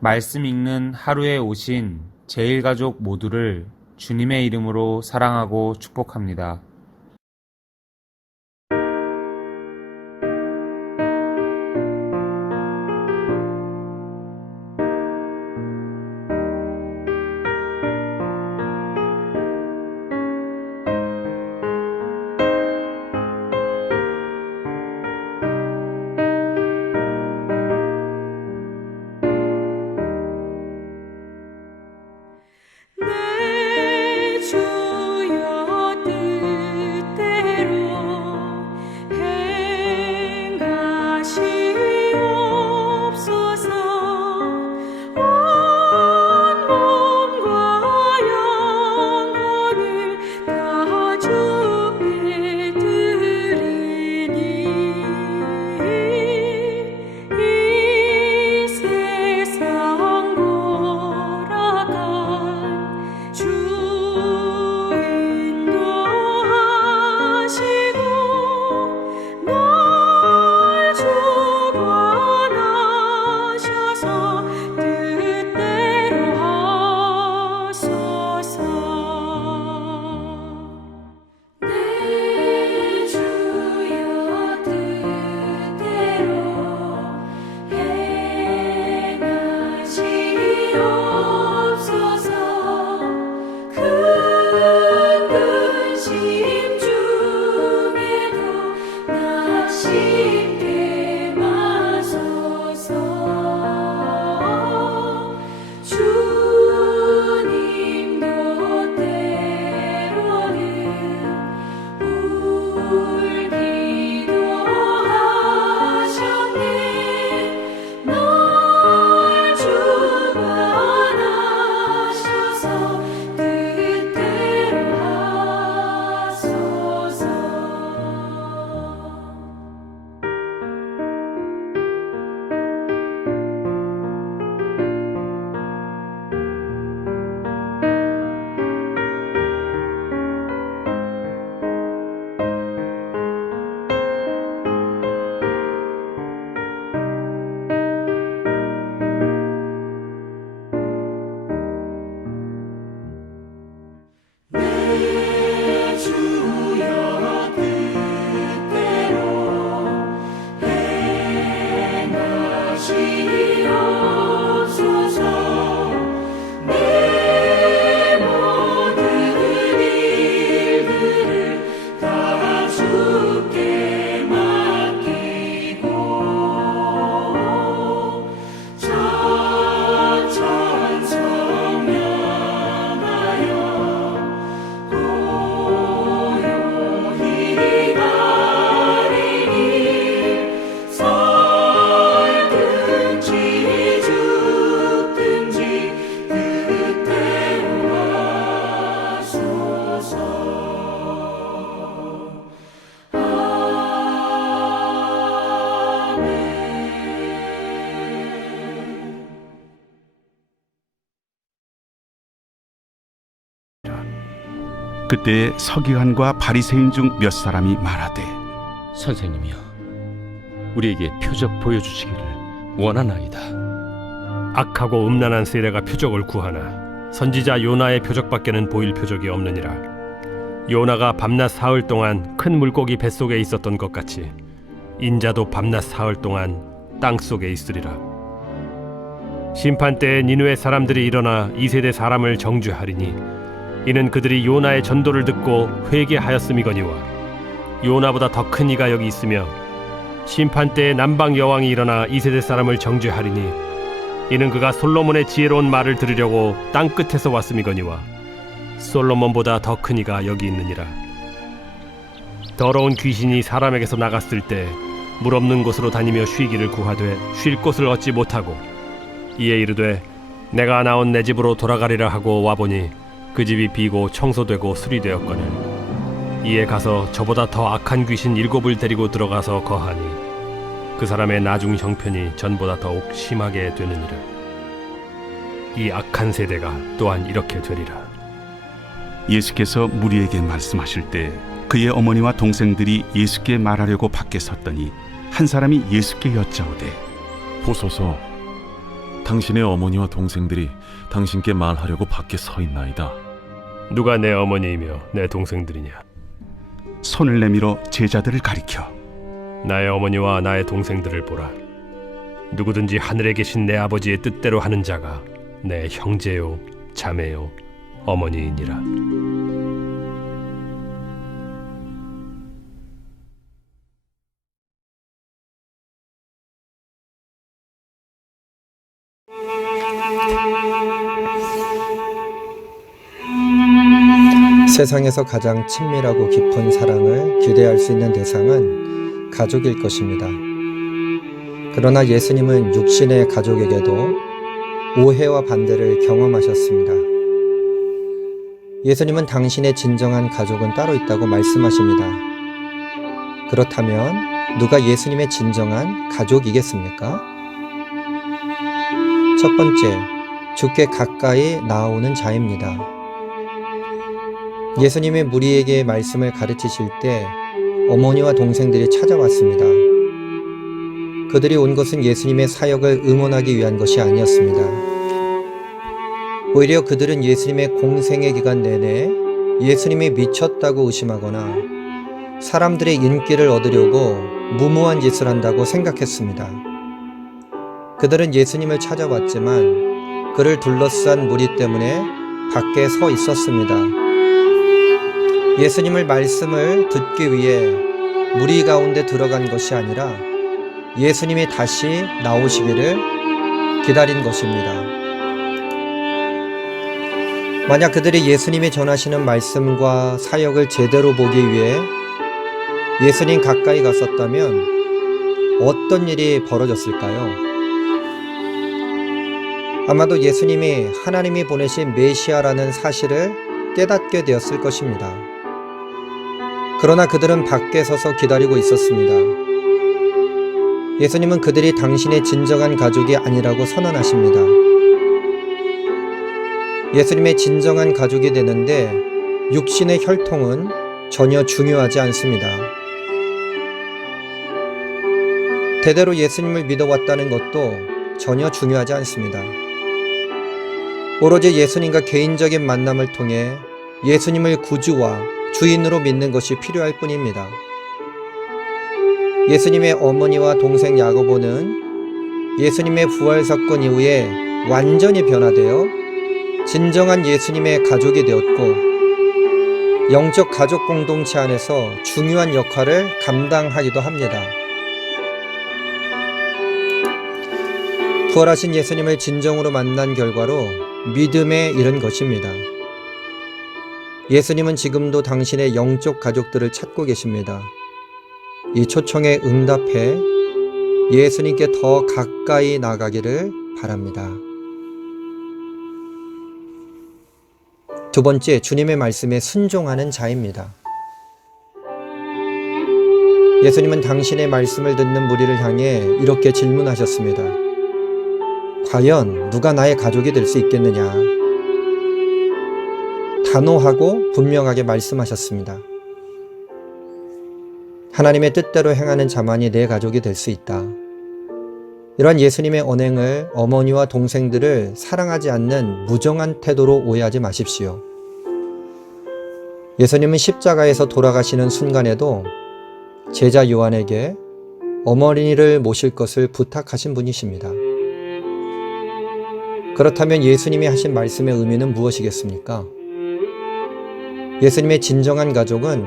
말씀 읽는 하루에 오신 제일가족 모두를 주님의 이름으로 사랑하고 축복합니다. 내 주여 뜻대로 행하시옵소서. 온 몸과 영혼을 다 주께 드리니 이 세상 돌아간 주 인도하시고 널 주관하셔서 뜻대로 하소서. 내 주여 뜻대로 행하시옵소서. 큰 근심 중에도 나 쉽게 마소서. 주님도 때로는 울기도 하셨네. 널 주관하셔서 뜻대로 하소서. 내 주여 뜻대로 행하시옵소서. 내 모든 일들을 다 주께 맡기고 천천성명하여 고요히 가리니 살든지 죽든지 뜻대로 하소서. 아멘. 그때 서기관과 바리새인 중 몇 사람이 말하되 선생님이여, 우리에게 표적 보여주시기를 원하나이다. 악하고 음란한 세대가 표적을 구하나 선지자 요나의 표적밖에는 보일 표적이 없느니라. 요나가 밤낮 사흘 동안 큰 물고기 뱃속에 있었던 것 같이 인자도 밤낮 사흘 동안 땅 속에 있으리라. 심판 때에 니느웨 사람들이 일어나 이 세대 사람을 정죄하리니 이는 그들이 요나의 전도를 듣고 회개하였음이거니와 요나보다 더 큰 이가 여기 있으며 심판 때에 남방 여왕이 일어나 이 세대 사람을 정죄하리니 이는 그가 솔로몬의 지혜로운 말을 들으려고 땅 끝에서 왔음이거니와 솔로몬보다 더 큰 이가 여기 있느니라. 더러운 귀신이 사람에게서 나갔을 때 물 없는 곳으로 다니며 쉬기를 구하되 쉴 곳을 얻지 못하고 이에 이르되 내가 나온 내 집으로 돌아가리라 하고 와보니 그 집이 비고 청소되고 수리되었거늘 이에 가서 저보다 더 악한 귀신 7을 데리고 들어가서 거하니 그 사람의 나중 형편이 전보다 더욱 심하게 되느니라. 이 악한 세대가 또한 이렇게 되리라. 예수께서 무리에게 말씀하실 때 그의 어머니와 동생들이 예수께 말하려고 밖에 섰더니 한 사람이 예수께 여짜오되 보소서, 당신의 어머니와 동생들이 당신께 말하려고 밖에 서 있나이다. 누가 내 어머니이며 내 동생들이냐? 손을 내밀어 제자들을 가리켜 나의 어머니와 나의 동생들을 보라. 누구든지 하늘에 계신 내 아버지의 뜻대로 하는 자가 내 형제요 자매요 어머니이니라. 세상에서 가장 친밀하고 깊은 사랑을 기대할 수 있는 대상은 가족일 것입니다. 그러나 예수님은 육신의 가족에게도 오해와 반대를 경험하셨습니다. 예수님은 당신의 진정한 가족은 따로 있다고 말씀하십니다. 그렇다면 누가 예수님의 진정한 가족이겠습니까? 첫 번째, 주께 가까이 나아오는 자입니다. 예수님의 무리에게 말씀을 가르치실 때 어머니와 동생들이 찾아왔습니다. 그들이 온 것은 예수님의 사역을 응원하기 위한 것이 아니었습니다. 오히려 그들은 예수님의 공생의 기간 내내 예수님이 미쳤다고 의심하거나 사람들의 인기를 얻으려고 무모한 짓을 한다고 생각했습니다. 그들은 예수님을 찾아왔지만 그를 둘러싼 무리 때문에 밖에 서 있었습니다. 예수님의 말씀을 듣기 위해 무리 가운데 들어간 것이 아니라 예수님이 다시 나오시기를 기다린 것입니다. 만약 그들이 예수님이 전하시는 말씀과 사역을 제대로 보기 위해 예수님 가까이 갔었다면 어떤 일이 벌어졌을까요? 아마도 예수님이 하나님이 보내신 메시아라는 사실을 깨닫게 되었을 것입니다. 그러나 그들은 밖에 서서 기다리고 있었습니다. 예수님은 그들이 당신의 진정한 가족이 아니라고 선언하십니다. 예수님의 진정한 가족이 되는데 육신의 혈통은 전혀 중요하지 않습니다. 대대로 예수님을 믿어왔다는 것도 전혀 중요하지 않습니다. 오로지 예수님과 개인적인 만남을 통해 예수님을 구주와 주인으로 믿는 것이 필요할 뿐입니다. 예수님의 어머니와 동생 야고보는 예수님의 부활 사건 이후에 완전히 변화되어 진정한 예수님의 가족이 되었고 영적 가족 공동체 안에서 중요한 역할을 감당하기도 합니다. 부활하신 예수님을 진정으로 만난 결과로 믿음에 이른 것입니다. 예수님은 지금도 당신의 영적 가족들을 찾고 계십니다. 이 초청에 응답해 예수님께 더 가까이 나가기를 바랍니다. 두 번째, 주님의 말씀에 순종하는 자입니다. 예수님은 당신의 말씀을 듣는 무리를 향해 이렇게 질문하셨습니다. 과연 누가 나의 가족이 될 수 있겠느냐? 단호하고 분명하게 말씀하셨습니다. 하나님의 뜻대로 행하는 자만이 내 가족이 될 수 있다. 이러한 예수님의 언행을 어머니와 동생들을 사랑하지 않는 무정한 태도로 오해하지 마십시오. 예수님은 십자가에서 돌아가시는 순간에도 제자 요한에게 어머니를 모실 것을 부탁하신 분이십니다. 그렇다면 예수님이 하신 말씀의 의미는 무엇이겠습니까? 예수님의 진정한 가족은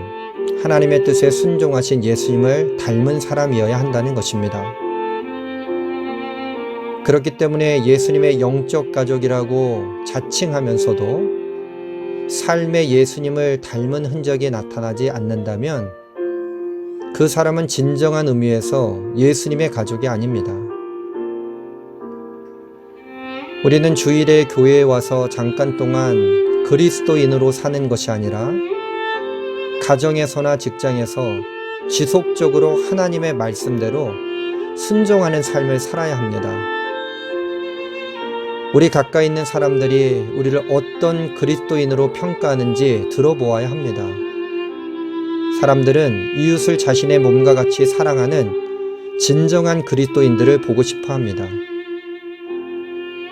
하나님의 뜻에 순종하신 예수님을 닮은 사람이어야 한다는 것입니다. 그렇기 때문에 예수님의 영적 가족이라고 자칭하면서도 삶의 예수님을 닮은 흔적이 나타나지 않는다면 그 사람은 진정한 의미에서 예수님의 가족이 아닙니다. 우리는 주일에 교회에 와서 잠깐 동안 그리스도인으로 사는 것이 아니라 가정에서나 직장에서 지속적으로 하나님의 말씀대로 순종하는 삶을 살아야 합니다. 우리 가까이 있는 사람들이 우리를 어떤 그리스도인으로 평가하는지 들어보아야 합니다. 사람들은 이웃을 자신의 몸과 같이 사랑하는 진정한 그리스도인들을 보고 싶어 합니다.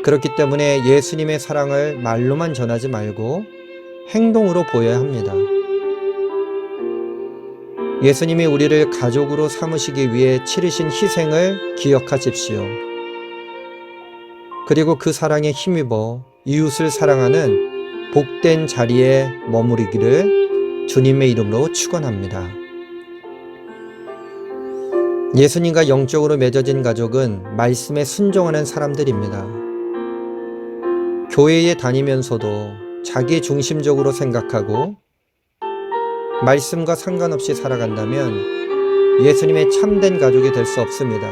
그렇기 때문에 예수님의 사랑을 말로만 전하지 말고 행동으로 보여야 합니다. 예수님이 우리를 가족으로 삼으시기 위해 치르신 희생을 기억하십시오. 그리고 그 사랑에 힘입어 이웃을 사랑하는 복된 자리에 머무르기를 주님의 이름으로 축원합니다. 예수님과 영적으로 맺어진 가족은 말씀에 순종하는 사람들입니다. 교회에 다니면서도 자기 중심적으로 생각하고 말씀과 상관없이 살아간다면 예수님의 참된 가족이 될 수 없습니다.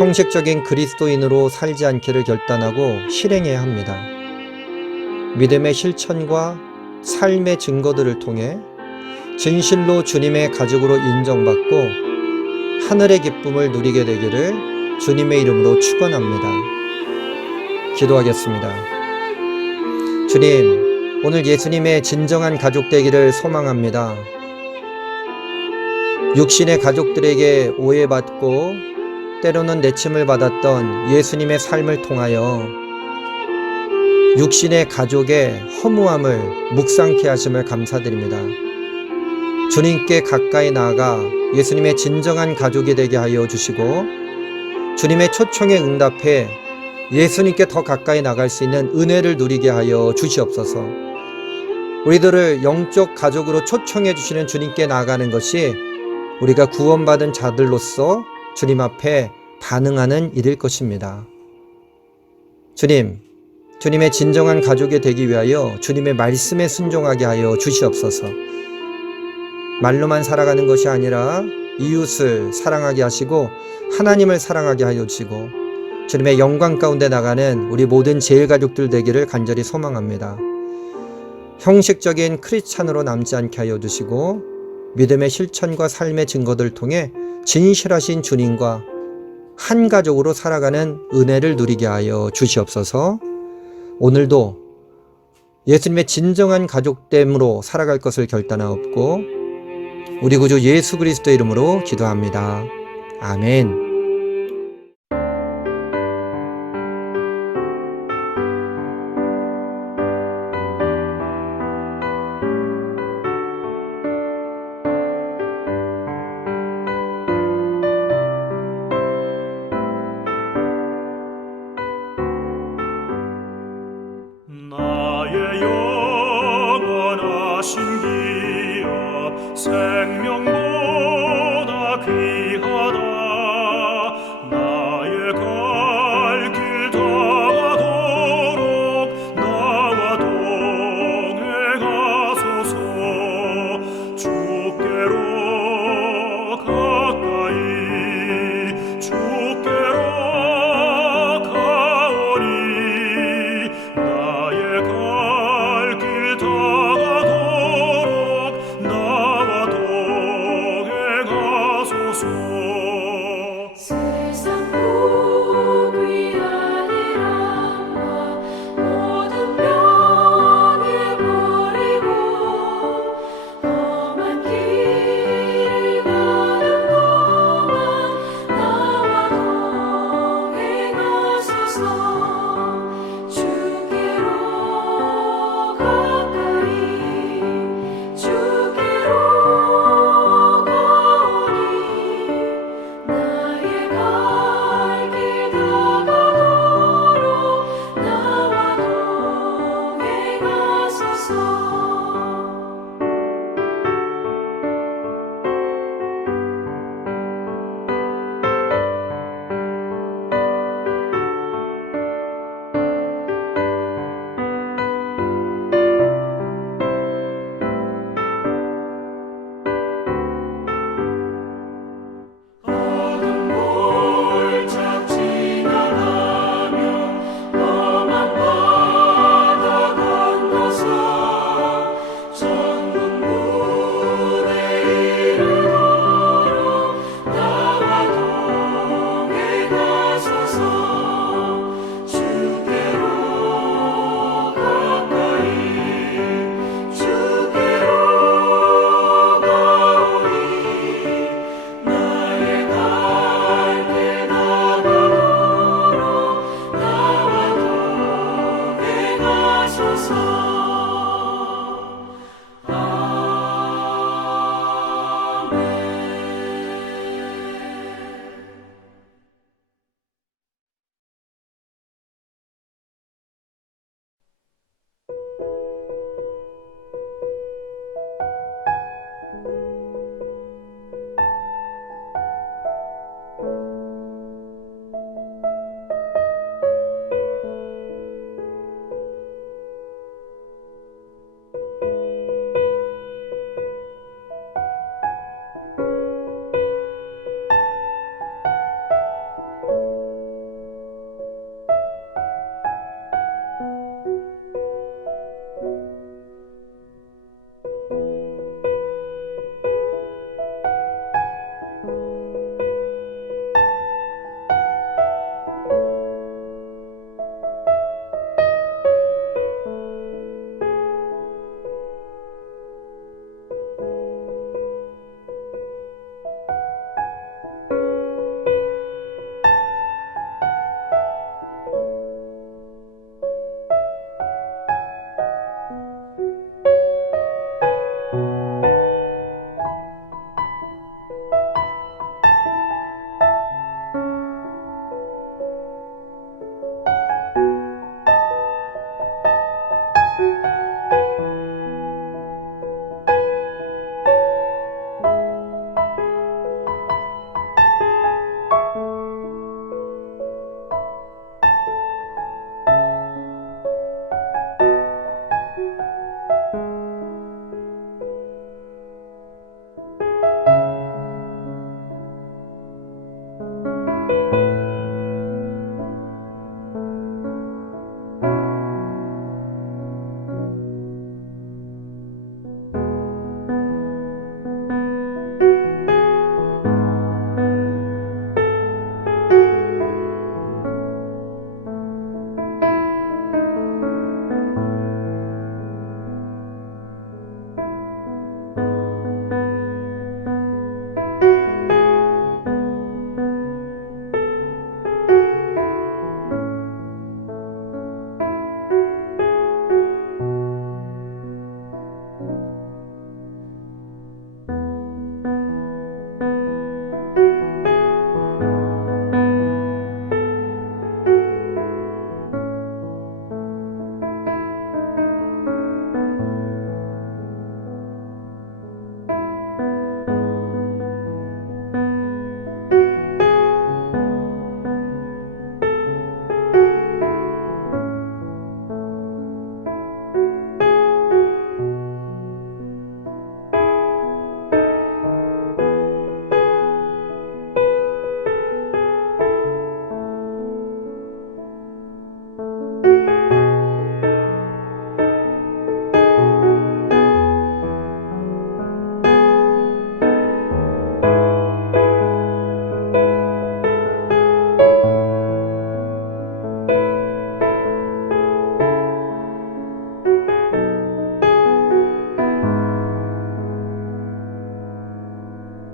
형식적인 그리스도인으로 살지 않기를 결단하고 실행해야 합니다. 믿음의 실천과 삶의 증거들을 통해 진실로 주님의 가족으로 인정받고 하늘의 기쁨을 누리게 되기를 주님의 이름으로 축원합니다. 기도하겠습니다. 주님, 오늘 예수님의 진정한 가족 되기를 소망합니다. 육신의 가족들에게 오해받고 때로는 내침을 받았던 예수님의 삶을 통하여 육신의 가족의 허무함을 묵상케 하심을 감사드립니다. 주님께 가까이 나아가 예수님의 진정한 가족이 되게 하여 주시고 주님의 초청에 응답해 예수님께 더 가까이 나갈 수 있는 은혜를 누리게 하여 주시옵소서. 우리들을 영적 가족으로 초청해 주시는 주님께 나아가는 것이 우리가 구원받은 자들로서 주님 앞에 반응하는 일일 것입니다. 주님, 주님의 진정한 가족이 되기 위하여 주님의 말씀에 순종하게 하여 주시옵소서. 말로만 살아가는 것이 아니라 이웃을 사랑하게 하시고 하나님을 사랑하게 하여 주시고 주님의 영광 가운데 나가는 우리 모든 제일가족들 되기를 간절히 소망합니다. 형식적인 크리스찬으로 남지 않게 하여 주시고 믿음의 실천과 삶의 증거들을 통해 진실하신 주님과 한 가족으로 살아가는 은혜를 누리게 하여 주시옵소서. 오늘도 예수님의 진정한 가족됨으로 살아갈 것을 결단하옵고 우리 구주 예수 그리스도의 이름으로 기도합니다. 아멘. 나의 영원하신 기업 생명보다 귀하다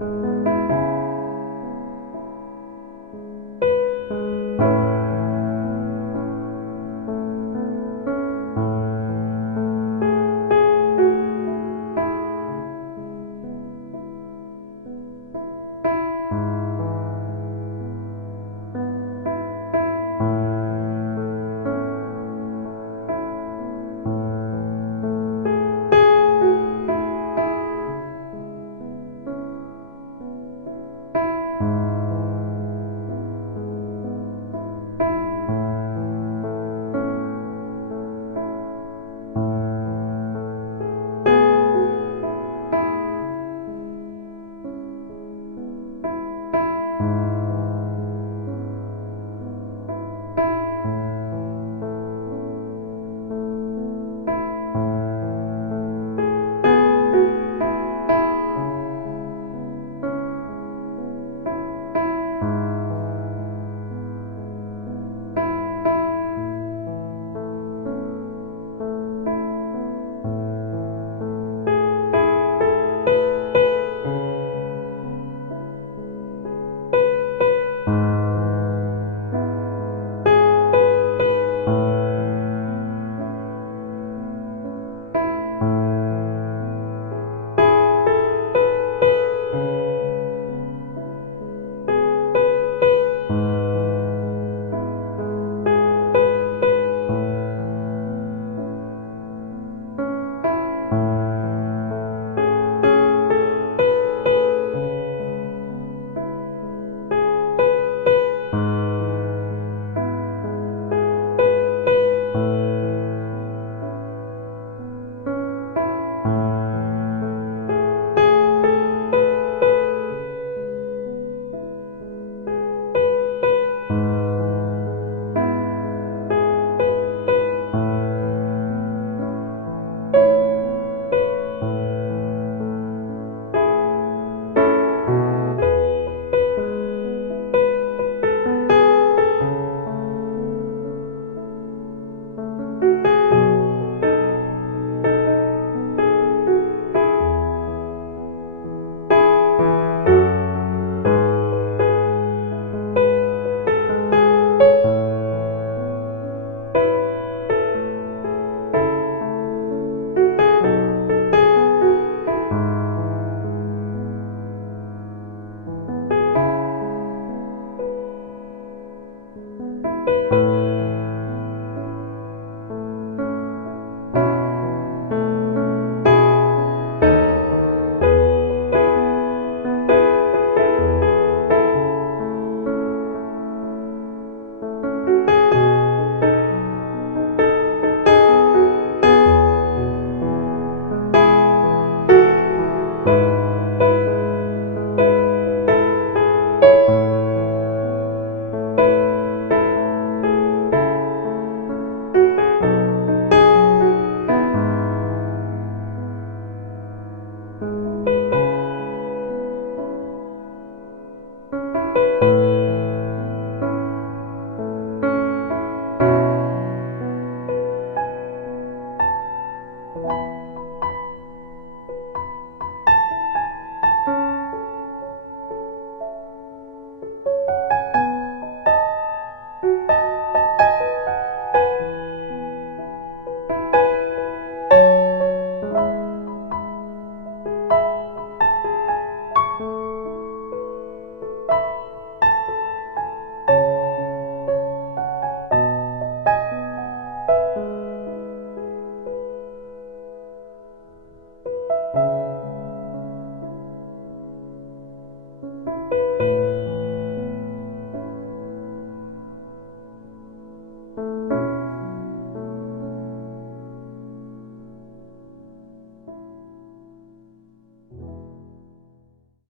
음.